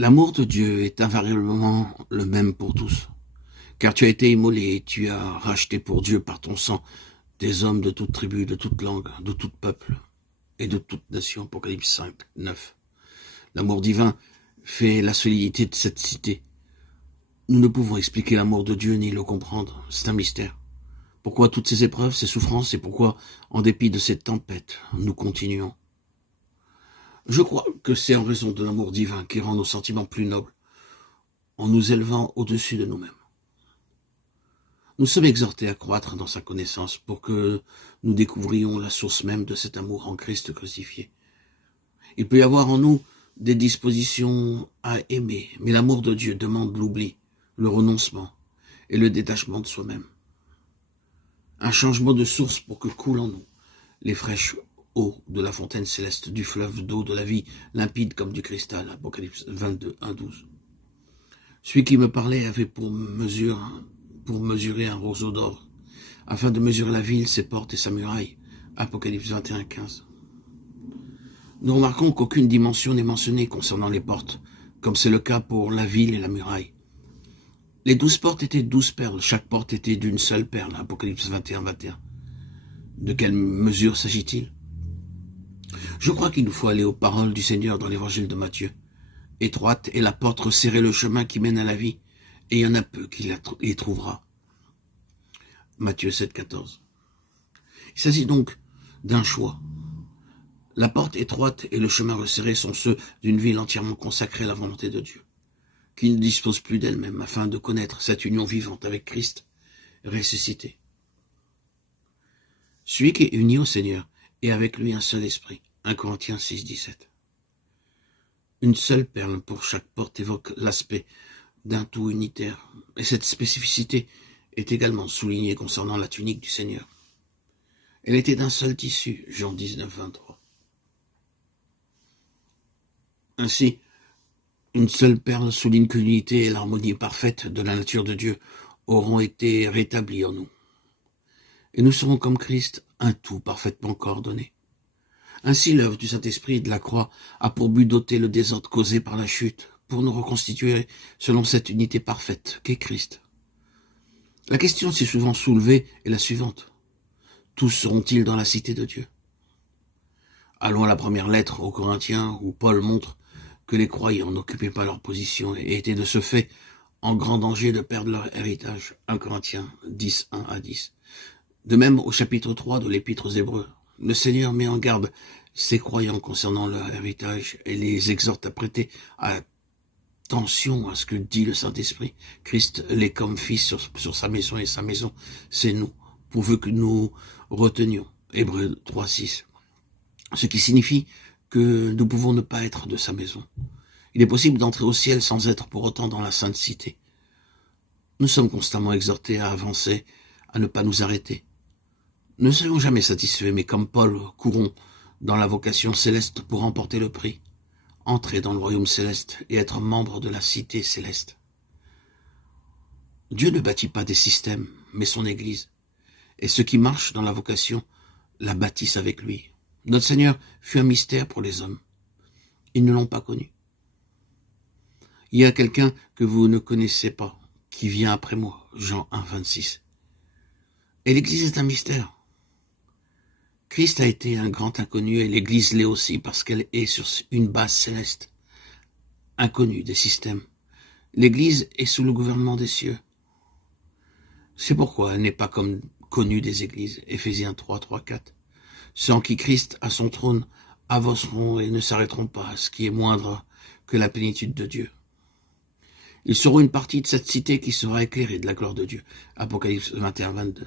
L'amour de Dieu est invariablement le même pour tous, car tu as été immolé et tu as racheté pour Dieu par ton sang des hommes de toute tribu, de toute langue, de tout peuple et de toute nation. Apocalypse 5, 9. L'amour divin fait la solidité de cette cité. Nous ne pouvons expliquer l'amour de Dieu ni le comprendre, c'est un mystère. Pourquoi toutes ces épreuves, ces souffrances, et pourquoi, en dépit de ces tempêtes, nous continuons? Je crois que c'est en raison de l'amour divin qui rend nos sentiments plus nobles, en nous élevant au-dessus de nous-mêmes. Nous sommes exhortés à croître dans sa connaissance pour que nous découvrions la source même de cet amour en Christ crucifié. Il peut y avoir en nous des dispositions à aimer, mais l'amour de Dieu demande l'oubli, le renoncement et le détachement de soi-même. Un changement de source pour que coulent en nous les fraîches eaux de la fontaine céleste, du fleuve d'eau de la vie, limpide comme du cristal. Apocalypse 22, 1, 12. Celui qui me parlait avait pour mesurer un roseau d'or, afin de mesurer la ville, ses portes et sa muraille. Apocalypse 21, 15. Nous remarquons qu'aucune dimension n'est mentionnée concernant les portes, comme c'est le cas pour la ville et la muraille. Les 12 portes étaient 12 perles, chaque porte était d'une seule perle. Apocalypse 21, 21. De quelle mesure s'agit-il? Je crois qu'il nous faut aller aux paroles du Seigneur dans l'évangile de Matthieu. Étroite est la porte, resserrez le chemin qui mène à la vie, et il y en a peu qui y trouvera. Matthieu 7, 14. Il s'agit donc d'un choix. La porte étroite et le chemin resserré sont ceux d'une ville entièrement consacrée à la volonté de Dieu, qui ne dispose plus d'elle-même afin de connaître cette union vivante avec Christ ressuscité. Celui qui est uni au Seigneur et avec lui un seul esprit. 1 Corinthiens 6, 17. Une seule perle pour chaque porte évoque l'aspect d'un tout unitaire, et cette spécificité est également soulignée concernant la tunique du Seigneur. Elle était d'un seul tissu, Jean 19, 23. Ainsi, une seule perle souligne que l'unité et l'harmonie parfaite de la nature de Dieu auront été rétablies en nous. Et nous serons comme Christ, un tout parfaitement coordonné. Ainsi, l'œuvre du Saint-Esprit et de la croix a pour but d'ôter le désordre causé par la chute, pour nous reconstituer selon cette unité parfaite qu'est Christ. La question si souvent soulevée est la suivante. Tous seront-ils dans la cité de Dieu? Allons à la première lettre aux Corinthiens, où Paul montre que les croyants n'occupaient pas leur position et étaient de ce fait en grand danger de perdre leur héritage. 1 Corinthiens 10, 1 à 10. De même, au chapitre 3 de l'Épître aux Hébreux, le Seigneur met en garde ses croyants concernant leur héritage et les exhorte à prêter attention à ce que dit le Saint-Esprit. Christ l'est comme fils sur sa maison, et sa maison, c'est nous, pourvu que nous retenions. Hébreux 3, 6. Ce qui signifie que nous pouvons ne pas être de sa maison. Il est possible d'entrer au ciel sans être pour autant dans la sainte cité. Nous sommes constamment exhortés à avancer, à ne pas nous arrêter. Ne soyons jamais satisfaits, mais comme Paul, courons dans la vocation céleste pour remporter le prix, entrer dans le royaume céleste et être membre de la cité céleste. Dieu ne bâtit pas des systèmes, mais son Église. Et ceux qui marchent dans la vocation la bâtissent avec lui. Notre Seigneur fut un mystère pour les hommes. Ils ne l'ont pas connu. Il y a quelqu'un que vous ne connaissez pas, qui vient après moi, Jean 1, 26. Et l'Église est un mystère. Christ a été un grand inconnu et l'Église l'est aussi parce qu'elle est sur une base céleste, inconnue des systèmes. L'Église est sous le gouvernement des cieux. C'est pourquoi elle n'est pas comme connue des églises. Éphésiens 3, 3, 4. Ceux en qui Christ a son trône avanceront et ne s'arrêteront pas à ce qui est moindre que la plénitude de Dieu. Ils seront une partie de cette cité qui sera éclairée de la gloire de Dieu. Apocalypse 21, 22.